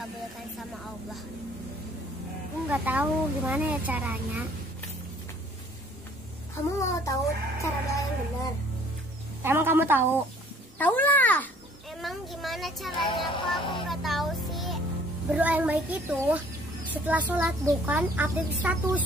dikabulkan sama Allah. Aku nggak tahu gimana ya caranya. Kamu mau tahu cara doa yang benar? Emang kamu tahu? Tahulah. Emang gimana caranya? Kok aku nggak tahu sih? Berdoa yang baik itu setelah sholat bukan update status.